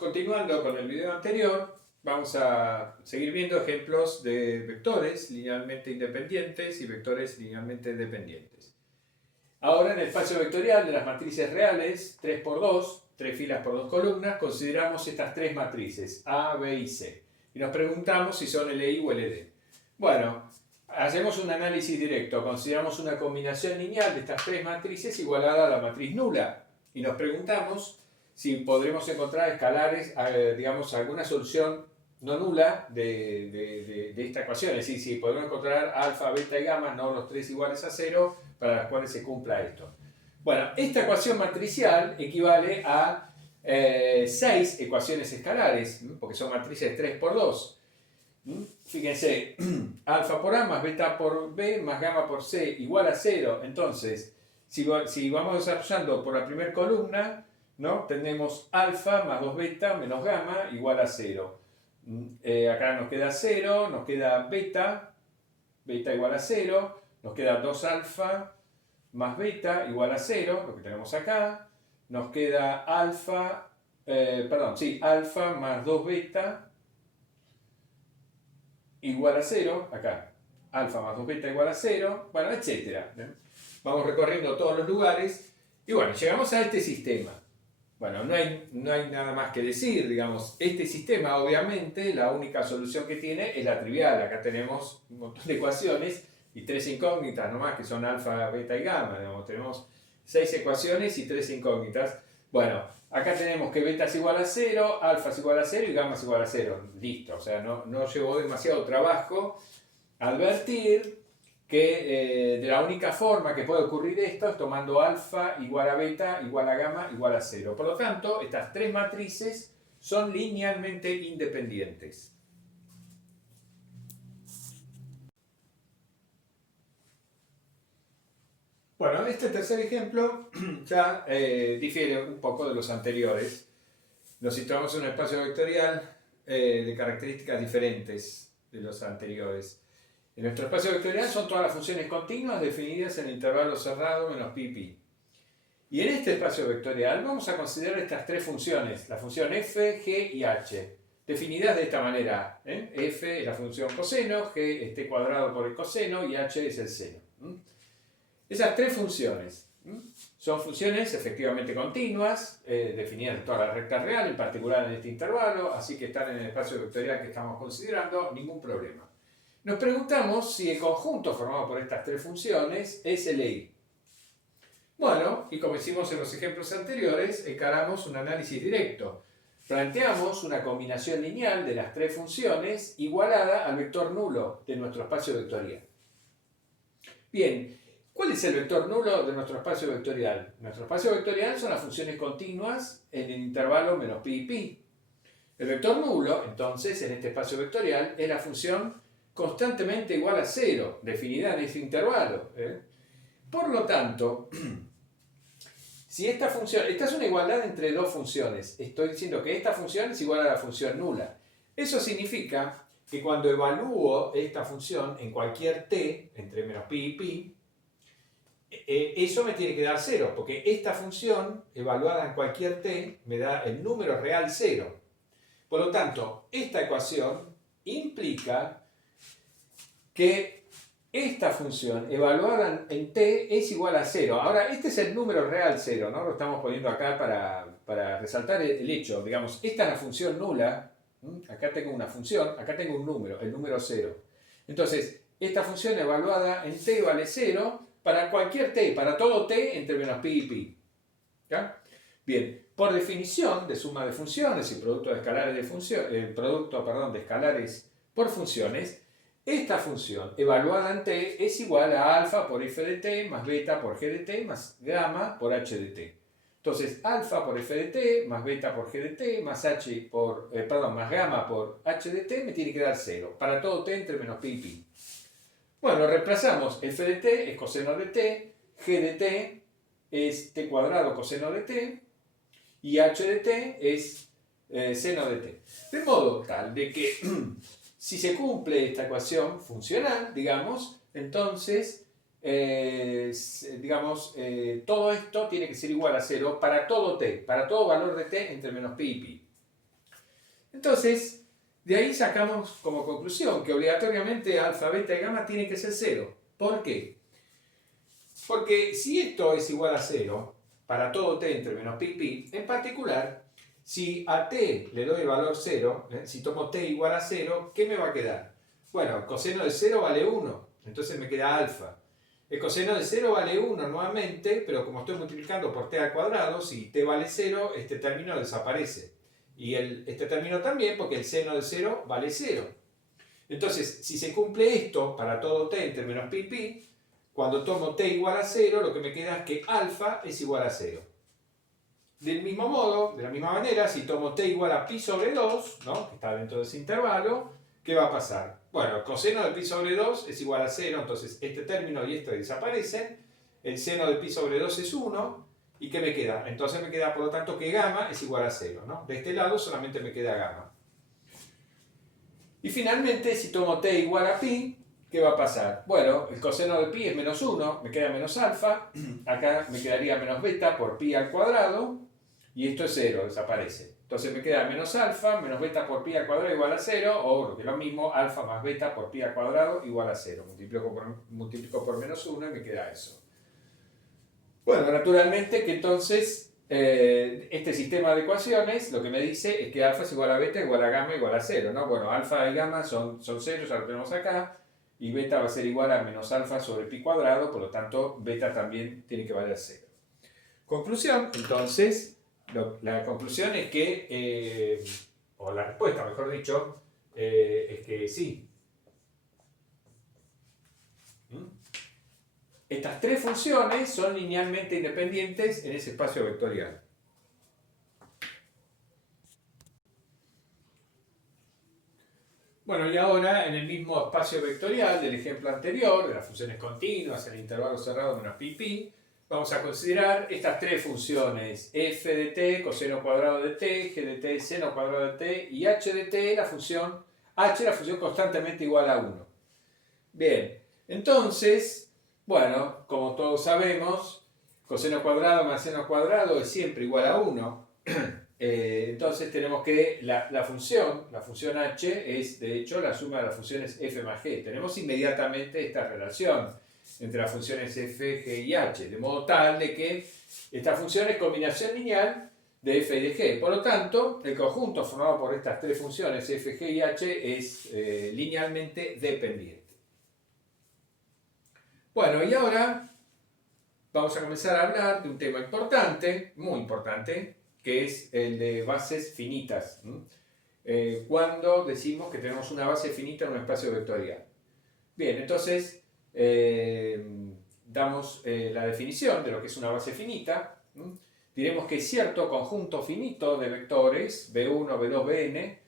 Continuando con el video anterior, vamos a seguir viendo ejemplos de vectores linealmente independientes y vectores linealmente dependientes. Ahora, en el espacio vectorial de las matrices reales, 3 por 2, 3 filas por 2 columnas, consideramos estas tres matrices, A, B y C. Y nos preguntamos si son LI o LD. Bueno, hacemos un análisis directo. Consideramos una combinación lineal de estas tres matrices igualada a la matriz nula. Y nos preguntamos si podremos encontrar escalares, digamos, alguna solución no nula de esta ecuación. Es decir, si podemos encontrar alfa, beta y gamma, no los tres iguales a 0, para las cuales se cumpla esto. Bueno, esta ecuación matricial equivale a 6 ecuaciones escalares, porque son matrices 3 por 2. Fíjense, alfa por A más beta por B más gamma por C igual a 0. Entonces, si vamos desarrollando por la primera columna, ¿no? Tenemos alfa más 2 beta menos gamma igual a 0. Acá nos queda 0, nos queda beta, beta igual a 0, nos queda 2 alfa más beta igual a 0, lo que tenemos acá. Nos queda alfa, alfa más 2 beta igual a 0, acá. Alfa más 2 beta igual a 0, bueno, etc. Vamos recorriendo todos los lugares y bueno, llegamos a este sistema. Bueno, no hay nada más que decir, digamos, este sistema obviamente la única solución que tiene es la trivial. Acá tenemos un montón de ecuaciones y tres incógnitas nomás que son alfa, beta y gamma, digamos, tenemos 6 ecuaciones y 3 incógnitas. Bueno, acá tenemos que beta es igual a 0, alfa es igual a 0 y gamma es igual a 0, listo, o sea, no llevó demasiado trabajo advertir que de la única forma que puede ocurrir esto es tomando alfa igual a beta igual a gamma igual a 0. Por lo tanto, estas tres matrices son linealmente independientes. Bueno, este tercer ejemplo ya difiere un poco de los anteriores. Nos situamos en un espacio vectorial de características diferentes de los anteriores. En nuestro espacio vectorial son todas las funciones continuas definidas en el intervalo cerrado menos pi pi. Y en este espacio vectorial vamos a considerar estas tres funciones, la función f, g y h, definidas de esta manera. F es la función coseno, g es t cuadrado por el coseno y h es el seno. Esas tres funciones son funciones efectivamente continuas, definidas en toda la recta real, en particular en este intervalo, así que están en el espacio vectorial que estamos considerando, ningún problema. Nos preguntamos si el conjunto formado por estas tres funciones es LI. Bueno, y como hicimos en los ejemplos anteriores, encaramos un análisis directo. Planteamos una combinación lineal de las tres funciones igualada al vector nulo de nuestro espacio vectorial. Bien, ¿cuál es el vector nulo de nuestro espacio vectorial? Nuestro espacio vectorial son las funciones continuas en el intervalo menos pi y pi. El vector nulo, entonces, en este espacio vectorial, es la función constantemente igual a 0, definida en este intervalo. Por lo tanto, si esta es una igualdad entre dos funciones, estoy diciendo que esta función es igual a la función nula. Eso significa que cuando evalúo esta función en cualquier t, entre menos pi y pi, eso me tiene que dar 0, porque esta función evaluada en cualquier t me da el número real 0. Por lo tanto, esta ecuación implica que esta función evaluada en t es igual a 0. Ahora, este es el número real 0, ¿no? Lo estamos poniendo acá para resaltar el hecho. Digamos, esta es la función nula. Acá tengo una función, acá tengo un número, el número 0. Entonces, esta función evaluada en t vale 0 para cualquier t, para todo t entre menos pi y pi. ¿Ya? Bien, por definición de suma de funciones y producto de escalares de escalares por funciones, esta función evaluada en t es igual a alfa por f de t más beta por g de t más gamma por h de t. Entonces, alfa por f de t más beta por g de t más más gamma por h de t me tiene que dar 0 para todo t entre menos pi y pi. Bueno, reemplazamos f de t es coseno de t, g de t es t cuadrado coseno de t y h de t es seno de t. De modo tal de que si se cumple esta ecuación funcional, digamos, entonces, todo esto tiene que ser igual a 0 para todo t, para todo valor de t entre menos pi y pi. Entonces, de ahí sacamos como conclusión que obligatoriamente alfa, beta y gamma tienen que ser 0. ¿Por qué? Porque si esto es igual a 0, para todo t entre menos pi pi, en particular, si a t le doy el valor 0, si tomo t igual a 0, ¿qué me va a quedar? Bueno, coseno de 0 vale 1, entonces me queda alfa. El coseno de 0 vale 1 nuevamente, pero como estoy multiplicando por t al cuadrado, si t vale 0, este término desaparece. Y este término también, porque el seno de 0 vale 0. Entonces, si se cumple esto para todo t entre menos pi pi, cuando tomo t igual a 0, lo que me queda es que alfa es igual a 0. Del mismo modo, de la misma manera, si tomo t igual a pi sobre 2, ¿no?, que está dentro de ese intervalo, ¿qué va a pasar? Bueno, el coseno de pi sobre 2 es igual a 0, entonces este término y este desaparecen. El seno de pi sobre 2 es 1. ¿Y qué me queda? Entonces me queda, por lo tanto, que gamma es igual a 0, ¿no? De este lado solamente me queda gamma. Y finalmente, si tomo t igual a pi, ¿qué va a pasar? Bueno, el coseno de pi es menos 1, me queda menos alfa. Acá me quedaría menos beta por pi al cuadrado. Y esto es 0, desaparece. Entonces me queda menos alfa, menos beta por pi al cuadrado igual a 0, o lo que es lo mismo, alfa más beta por pi al cuadrado igual a 0. Multiplico por menos 1 y me queda eso. Bueno, naturalmente que entonces este sistema de ecuaciones lo que me dice es que alfa es igual a beta igual a gamma igual a 0, ¿no? Bueno, alfa y gamma son 0, ya lo tenemos acá, y beta va a ser igual a menos alfa sobre pi cuadrado, por lo tanto beta también tiene que valer 0. Conclusión, entonces, la conclusión es que, o la respuesta mejor dicho, es que sí. Estas tres funciones son linealmente independientes en ese espacio vectorial. Bueno, y ahora en el mismo espacio vectorial del ejemplo anterior, de las funciones continuas en el intervalo cerrado menos pi pi, vamos a considerar estas tres funciones: f de t, coseno cuadrado de t, g de t, seno cuadrado de t, y h de t, la función constantemente igual a 1. Bien, entonces, bueno, como todos sabemos, coseno cuadrado más seno cuadrado es siempre igual a 1. Entonces tenemos que la función h es de hecho la suma de las funciones f más g. Tenemos inmediatamente esta relación entre las funciones f, g y h, de modo tal de que esta función es combinación lineal de f y de g. Por lo tanto, el conjunto formado por estas tres funciones f, g y h es linealmente dependiente. Bueno, y ahora vamos a comenzar a hablar de un tema importante, muy importante, que es el de bases finitas. Cuando decimos que tenemos una base finita en un espacio vectorial. Bien, entonces damos la definición de lo que es una base finita. Diremos que cierto conjunto finito de vectores, B1, B2, Bn,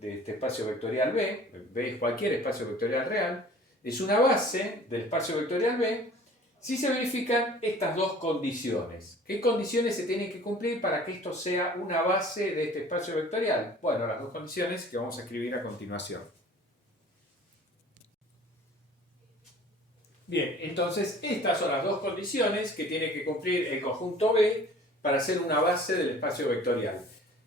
de este espacio vectorial B, B es cualquier espacio vectorial real, es una base del espacio vectorial B si se verifican estas dos condiciones. ¿Qué condiciones se tienen que cumplir para que esto sea una base de este espacio vectorial? Bueno, las dos condiciones que vamos a escribir a continuación. Bien, entonces estas son las dos condiciones que tiene que cumplir el conjunto B para ser una base del espacio vectorial.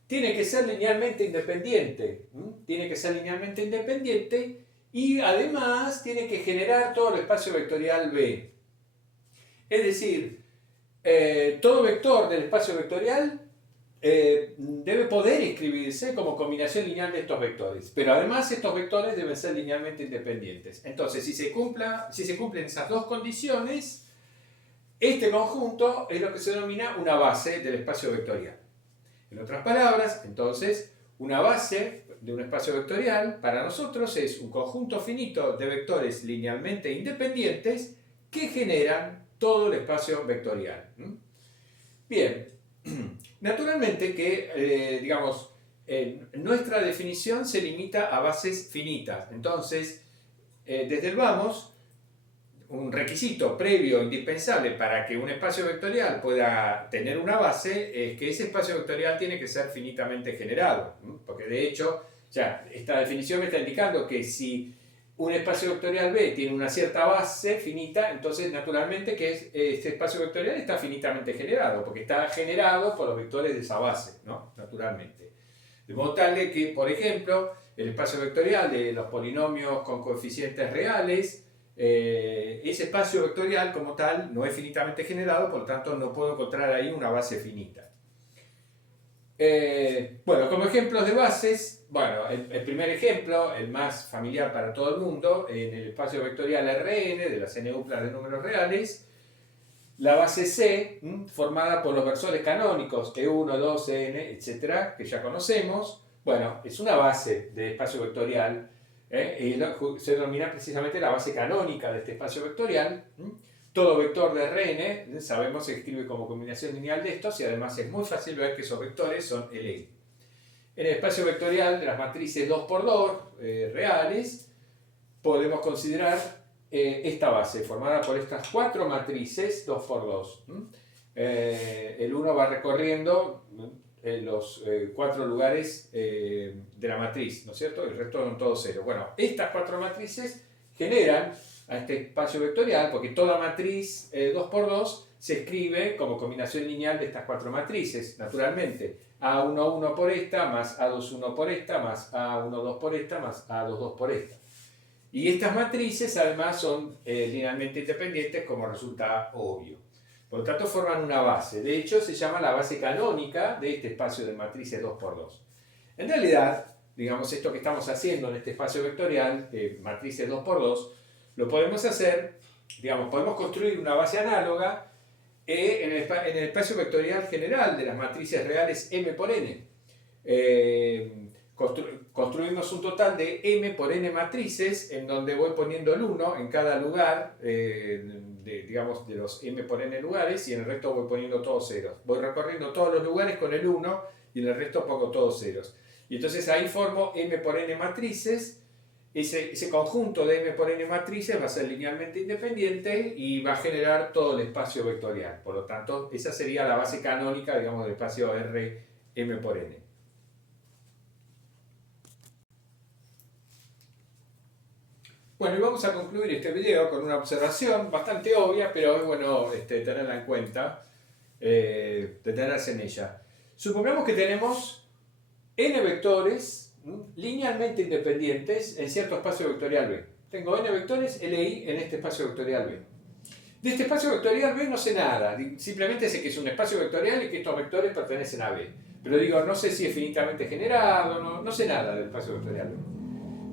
Tiene que ser linealmente independiente. Tiene que ser linealmente independiente y además tiene que generar todo el espacio vectorial B. Es decir, todo vector del espacio vectorial debe poder escribirse como combinación lineal de estos vectores, pero además estos vectores deben ser linealmente independientes. Entonces, si se cumplen esas dos condiciones, este conjunto es lo que se denomina una base del espacio vectorial. En otras palabras, entonces, una base de un espacio vectorial para nosotros es un conjunto finito de vectores linealmente independientes que generan todo el espacio vectorial. Bien, naturalmente que, nuestra definición se limita a bases finitas. Entonces, desde el vamos, un requisito previo indispensable para que un espacio vectorial pueda tener una base es que ese espacio vectorial tiene que ser finitamente generado. Porque de hecho, ya esta definición me está indicando que si un espacio vectorial B tiene una cierta base finita, entonces naturalmente que este espacio vectorial está finitamente generado, porque está generado por los vectores de esa base, ¿no? Naturalmente. De modo tal de que, por ejemplo, el espacio vectorial de los polinomios con coeficientes reales, ese espacio vectorial como tal no es finitamente generado, por lo tanto no puedo encontrar ahí una base finita. Bueno, como ejemplos de bases, bueno, el primer ejemplo, el más familiar para todo el mundo, en el espacio vectorial Rn de las n-uplas de números reales, la base C, formada por los versores canónicos E1, 2, n, etc., que ya conocemos, bueno, es una base de espacio vectorial, y se denomina precisamente la base canónica de este espacio vectorial. Todo vector de Rn, sabemos, se escribe como combinación lineal de estos y además es muy fácil ver que esos vectores son LI. En el espacio vectorial de las matrices 2×2 reales, podemos considerar esta base formada por estas 4 matrices 2×2. El 1 va recorriendo los 4 lugares de la matriz, ¿no es cierto? El resto son todos 0. Bueno, estas 4 matrices generan a este espacio vectorial, porque toda matriz 2×2 se escribe como combinación lineal de estas 4 matrices, naturalmente. A11 por esta, más A21 por esta, más A12 por esta, más A22 por esta. Y estas matrices además son linealmente independientes, como resulta obvio. Por lo tanto forman una base. De hecho se llama la base canónica de este espacio de matrices 2×2. En realidad, digamos, esto que estamos haciendo en este espacio vectorial de matrices 2×2, lo podemos hacer, digamos, podemos construir una base análoga en el espacio vectorial general de las matrices reales M por N. Construimos un total de M por N matrices en donde voy poniendo el 1 en cada lugar, digamos, de los M por N lugares, y en el resto voy poniendo todos ceros. Voy recorriendo todos los lugares con el 1 y en el resto pongo todos ceros. Y entonces ahí formo M por N matrices. Ese conjunto de M por N matrices va a ser linealmente independiente y va a generar todo el espacio vectorial. Por lo tanto, esa sería la base canónica, digamos, del espacio R M por N. Bueno, y vamos a concluir este video con una observación bastante obvia, pero es bueno tenerla en cuenta, detenerse en ella. Supongamos que tenemos n vectores linealmente independientes en cierto espacio vectorial B. Tengo n vectores LI en este espacio vectorial B. De este espacio vectorial B no sé nada, simplemente sé que es un espacio vectorial y que estos vectores pertenecen a B. Pero digo, no sé si es finitamente generado, no sé nada del espacio vectorial B.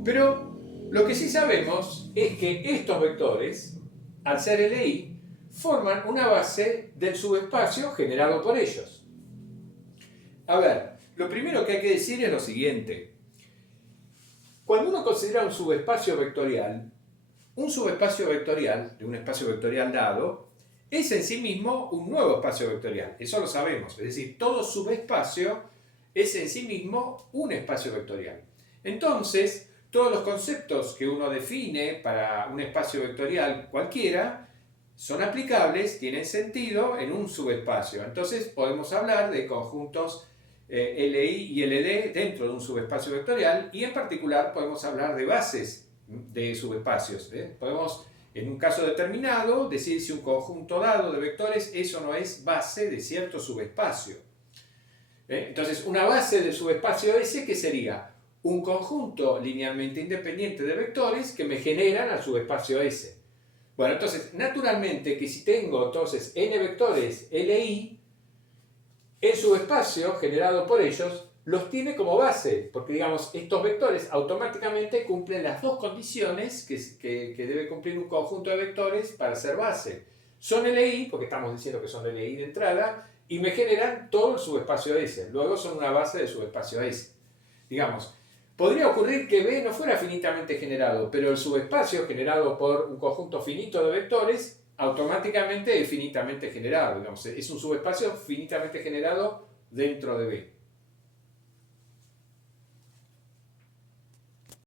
Pero lo que sí sabemos es que estos vectores, al ser LI, forman una base del subespacio generado por ellos. A ver, lo primero que hay que decir es lo siguiente. Cuando uno considera un subespacio vectorial de un espacio vectorial dado, es en sí mismo un nuevo espacio vectorial. Eso lo sabemos. Es decir, todo subespacio es en sí mismo un espacio vectorial. Entonces, todos los conceptos que uno define para un espacio vectorial cualquiera son aplicables, tienen sentido en un subespacio. Entonces, podemos hablar de conjuntos LI y LD dentro de un subespacio vectorial, y en particular podemos hablar de bases de subespacios. Podemos, en un caso determinado, decir si un conjunto dado de vectores es o no es base de cierto subespacio. Entonces, una base del subespacio S, ¿qué sería? Un conjunto linealmente independiente de vectores que me generan al subespacio S. Bueno, entonces, naturalmente que si tengo entonces n vectores LI, el subespacio generado por ellos los tiene como base, porque digamos, estos vectores automáticamente cumplen las dos condiciones que debe cumplir un conjunto de vectores para ser base. Son LI, porque estamos diciendo que son LI de entrada, y me generan todo el subespacio S. Luego son una base del subespacio S. Digamos, podría ocurrir que B no fuera finitamente generado, pero el subespacio generado por un conjunto finito de vectores automáticamente es finitamente generado, digamos, es un subespacio finitamente generado dentro de B.